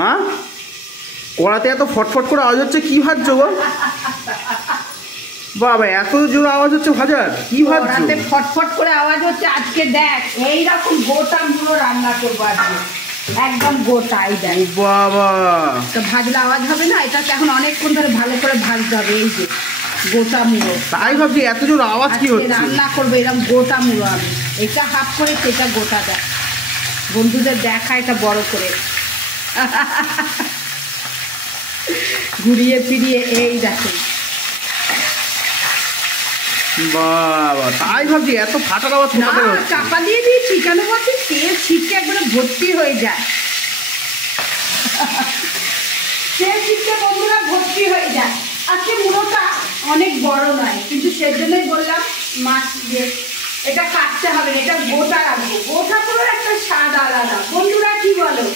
মা, কড়াতে এত ফটফট করে আওয়াজ হচ্ছে, কি ভাজছো গো? বাবা, এত জোর আওয়াজ হচ্ছে ভাজার, কি ভাজছো? কড়াতে ফটফট করে আওয়াজ হচ্ছে। আজকে দেখ এইরকম গোটা মুড়ো রান্না করবো আজকে, একদম গোটাই দেখ। বাবা, তো ভাজলে আওয়াজ হবে না? এটাকে এখন অনেকক্ষণ ধরে ভালো করে ভাজতে হবে। এই যে গোটা মুড়ো, তাই ভাবছি এত জোর আওয়াজ কি হচ্ছে। রান্না করবো এরকম গোটা মুড়ো আমি। এটা হাফ করে সেটা গোটা দেখ, বন্ধুদের দেখা এটা বড় করে ঘুরিয়ে ফিরিয়ে এই দেখো। বাবা, তাই ভাবছি এত ফাটার আওয়াজ না, চাপা দিয়ে দিয়েছি কেন বলছি, তেল ছিটকে একবারে ভর্তি হয়ে যায়। তেল ছিটকে বন্ধুরা ভর্তি হয়ে যায়। আজকে মুড়োটা অনেক বড় নয়, কিন্তু সেজন্যই বললাম মাছ দিয়ে এটা কাটতে হবে না, এটা গোটা রাখবো। গোটা পুরো একটা স্বাদ আলাদা। বন্ধুরা কি বলো?